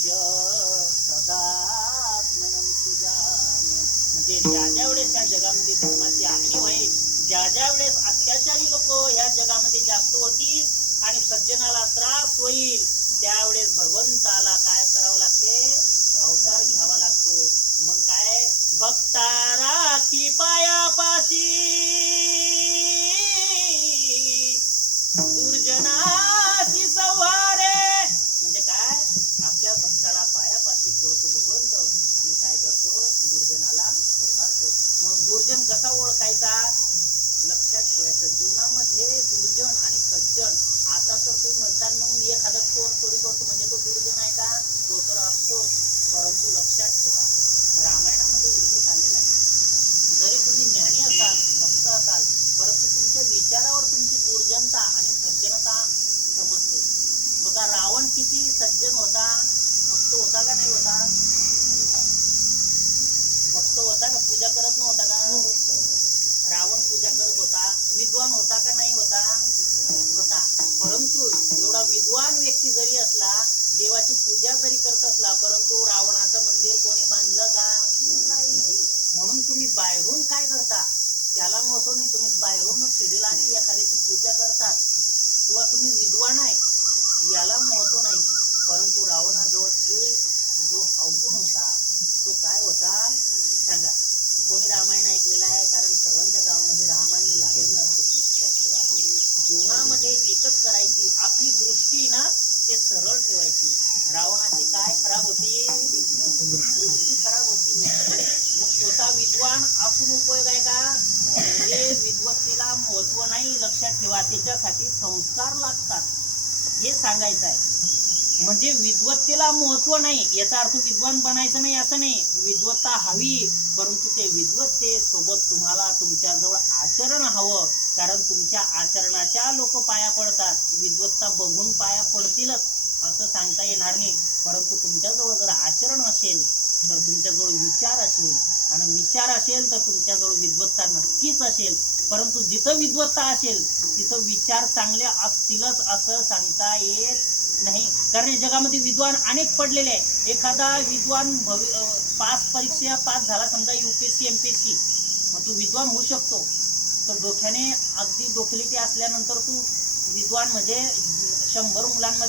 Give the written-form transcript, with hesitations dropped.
मनुष्य सदात्मनं सृजाम्यहम्. म्हणजे ज्या वेळेस या जगामध्ये धर्माची हानी होईल, ज्या वेळेस अत्याचारी लोक ह्या जगामध्ये जास्त होतील आणि सज्जनाला त्रास होईल, त्यावेळेस भगवंताला काय करावं लागते? अवतार घ्यावा लागतो. मग काय? भक्ता राखी पायापाशी, दुर्जनाशी संहारे. म्हणजे काय? आपल्या भक्ताला पायापाशी ठेवतो भगवंत आणि काय करतो? दुर्जनाला संहारतो. मग दुर्जन कसा ओळखायचा? लक्षात ठेवायचं. जीवनामध्ये दुर्जन आणि सज्जन, आता तर तुम्ही म्हणता मग एखादा चोरी करतो म्हणजे तो दुर्जन आहे का? तो तर असतोच. परंतु लक्षात ठेवा, रामायणामध्ये उल्लेख आलेला आहे, जरी तुम्ही ज्ञानी असाल, भक्त असाल, परंतु तुमच्या विचारावर तुमची दुर्जनता आणि सज्जनता समजते. बघा, रावण किती सज्जन होता, भक्त होता का नाही होता? भक्त होता का? पूजा करत नव्हता का? रावण पूजा करत होता. विद्वान होता का नाही होता? होता. परंतु एवढा विद्वान व्यक्ती जरी असला, देवाची पूजा जरी करत असला, परंतु रावणाचं मंदिर कोणी बांधलं का? नाही. म्हणून तुम्ही बाहेरून काय करता त्याला महत्व नाही. तुम्ही बाहेरून शिडीला आणि एखाद्याची पूजा करतात किंवा तुम्ही विद्वान आहे याला महत्व नाही. परंतु रावणाजवळ एक जो अवगुण होता तो काय होता सांगा? कोणी रामायण ऐकलेलं आहे? कारण सर्वांच्या गावामध्ये रामायण लागलेलं असते. लक्षात ठेवा, जीवनामध्ये एकच करायची, आपली दृष्टी ना ते सरळ ठेवायची. रावणाची काय खराब होती? दृष्टी खराब होती. मग स्वतः विद्वान असून उपयोग आहे का? म्हणजे विद्वत्तेला महत्व नाही. लक्षात ठेवा, त्याच्यासाठी संस्कार लागतात हे सांगायचं आहे. म्हणजे विद्वत्तेला महत्व नाही याचा अर्थ विद्वान बनायचं नाही असं नाही. विद्वत्ता हवी, परंतु ते विद्वत्ते सोबत तुम्हाला तुमच्याजवळ आचरण हवं. कारण तुमच्या आचरणाच्या लोक पाया पडतात. विद्वत्ता बघून पाया पडतीलच असं सांगता येणार नाही. परंतु तुमच्याजवळ जर आचरण असेल तर तुमच्याजवळ विचार असेल, आणि विचार असेल तर तुमच्याजवळ विद्वत्ता नक्कीच असेल. परंतु जिथं विद्वत्ता असेल तिथं विचार चांगले असतीलच असं सांगता येत नाही. कारण या जगामध्ये विद्वान अनेक पडलेले आहे. एखादा विद्वान परीक्षा पास झाला, समजा UPSC MPSC, मग तू विद्वान होऊ शकतो. तर डोक्याने अगदी डोकेलिटी असल्यानंतर तू विद्वान म्हणजे 100 मुलांमध्ये